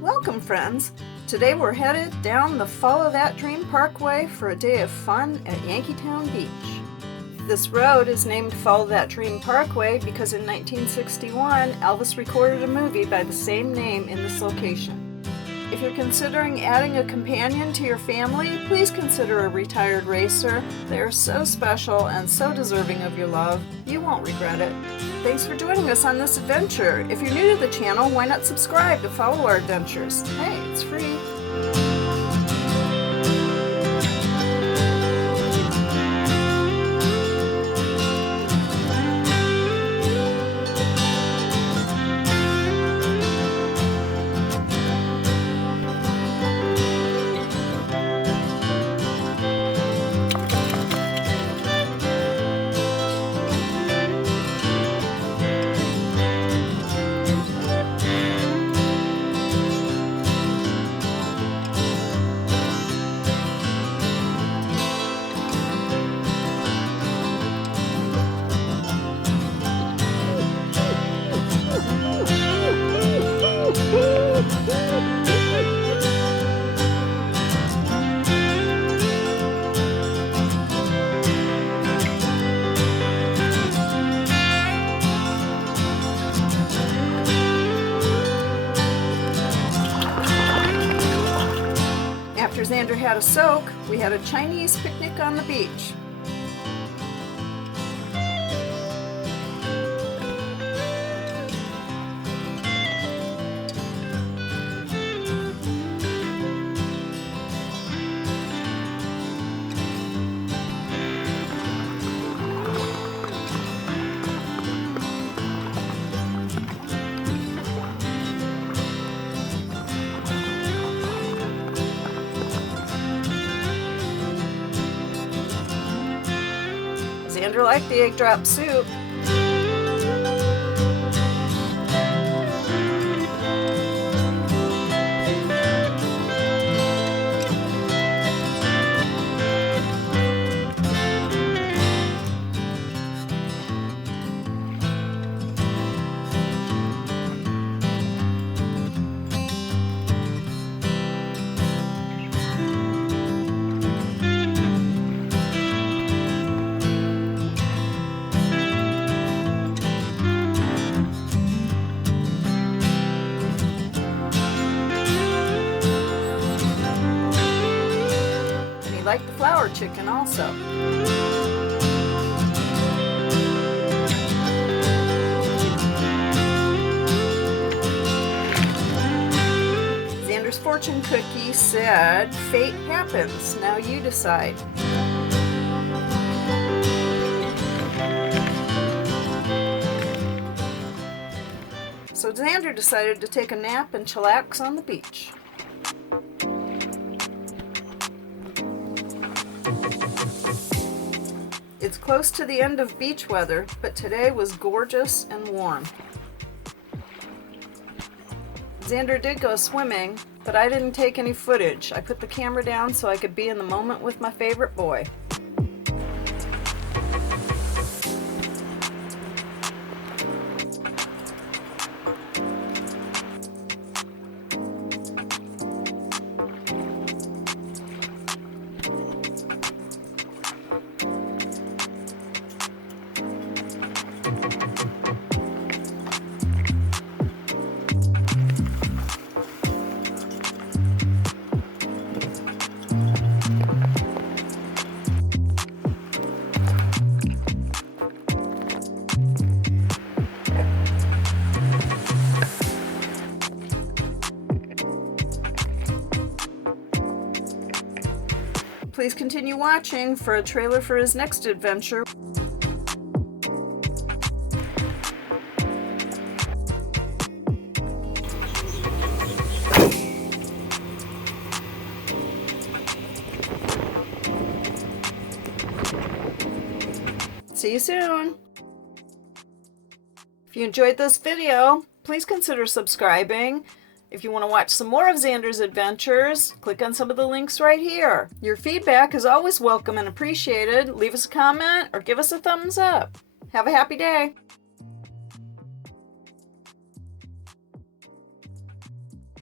Welcome, friends! Today we're headed down the Follow That Dream Parkway for a day of fun at Yankeetown Beach. This road is named Follow That Dream Parkway because in 1961, Elvis recorded a movie by the same name in this location. If you're considering adding a companion to your family, please consider a retired racer. They are so special and so deserving of your love. You won't regret it. Thanks for joining us on this adventure. If you're new to the channel, why not subscribe to follow our adventures? Hey, it's free. After Xander had a soak, we had a Chinese picnic on the beach. Xander liked the egg drop soup. Like the flour chicken also. Xander's fortune cookie said, "Fate happens, now you decide." So Xander decided to take a nap and chillax on the beach. It's close to the end of beach weather, but today was gorgeous and warm. Xander did go swimming, but I didn't take any footage. I put the camera down so I could be in the moment with my favorite boy. Please continue watching for a trailer for his next adventure. See you soon! If you enjoyed this video, please consider subscribing. If you want to watch some more of Xander's adventures, click on some of the links right here. Your feedback is always welcome and appreciated. Leave us a comment or give us a thumbs up. Have a happy day!